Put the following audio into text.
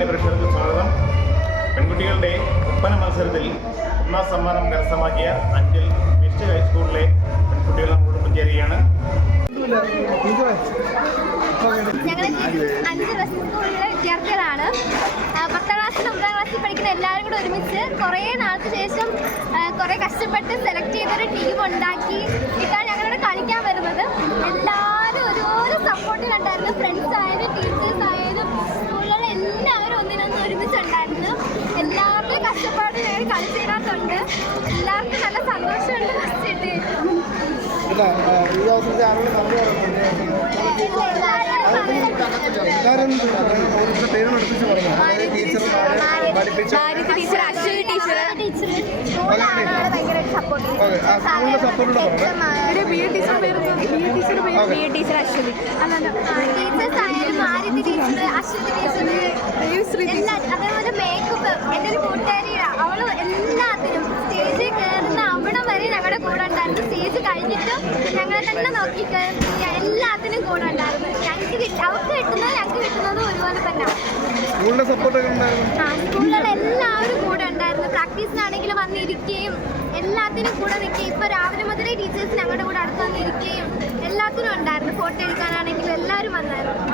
മാന്യപ്രേക്ഷകർക്ക് സ്വാഗതം. പെൺകുട്ടികളുടെ ഒപ്പന മത്സരത്തിൽ ഒന്നാം സമ്മാനം കരസ്ഥമാക്കിയ അഞ്ചൽ വെസ്റ്റ് ഹൈസ്കൂളിലെ പെൺകുട്ടികൾ നമ്മളോടൊപ്പം ചേരുകയാണ്. അഞ്ച് സ്കൂളിലെ വിദ്യാർത്ഥികളാണ്. പത്താം ക്ലാസ്സിൽ ഒമ്പതാം ക്ലാസ്സിൽ പഠിക്കുന്ന എല്ലാവരും കൂടെ ഒരുമിച്ച് കുറേ നാൾക്ക് ശേഷം കുറേ കഷ്ടപ്പെട്ട് സെലക്ട് ചെയ്തൊരു ടീം ഉണ്ടാക്കി ഇതാണ് ഞങ്ങളോട് കളിക്കാൻ വരുന്നത്. എല്ലാവരും ഓരോരോ സപ്പോർട്ട് ഉണ്ടായിരുന്നു ഫ്രണ്ട്സ് ആയാലും ടീച്ചേഴ്സ് ആയാലും സ്കൂളിലുള്ള എല്ലാവരും ഒന്നിനൊന്ന് ഒരുമിച്ചുണ്ടായിരുന്നു എല്ലാവരുടെയും കഷ്ടപ്പാട് ഞങ്ങൾ കളിച്ചിടാത്തുണ്ട് എല്ലാവർക്കും നല്ല സന്തോഷമുണ്ട് ഇല്ല ആ, ഈ അവസരത്തിൽ ആരോട് എല്ലാവരും ഓരോരുത്തരുടെ പേര് പഠിപ്പിച്ച് പറഞ്ഞു ടീച്ചർ പഠിപ്പിച്ച teacher Aswathy teacher teacher Aswathy teachers ആയാലും ആര്യത്തി ടീച്ചർ അശ്വതി ടീച്ചർ എല്ലാ സ്റ്റേജ് കഴിഞ്ഞിട്ടും ഞങ്ങൾ തന്നെ നോക്കിയിട്ട് എല്ലാത്തിനും കൂടെ ഉണ്ടായിരുന്നു. ഞങ്ങൾക്ക് കിട്ടും അവർക്ക് കിട്ടുന്നത് ഞങ്ങൾക്ക് കിട്ടുന്നത് ഒരുപോലെ തന്നെ. സ്കൂളിലെ സപ്പോർട്ടൊക്കെ എല്ലാവരും കൂടെ ഉണ്ടായിരുന്നു. പ്രാക്ടീസിനാണെങ്കിലും വന്നിരിക്കുകയും എല്ലാത്തിനും കൂടെ നിൽക്കുകയും ഇപ്പൊ രാവിലെ മുതലേ ടീച്ചേഴ്സ് ഞങ്ങളുടെ കൂടെ അടുത്ത് വന്നിരിക്കുകയും എല്ലാത്തിനും ഉണ്ടായിരുന്നു. ഫോട്ടോ എടുക്കാനാണെങ്കിലും എല്ലാവരും വന്നായിരുന്നു.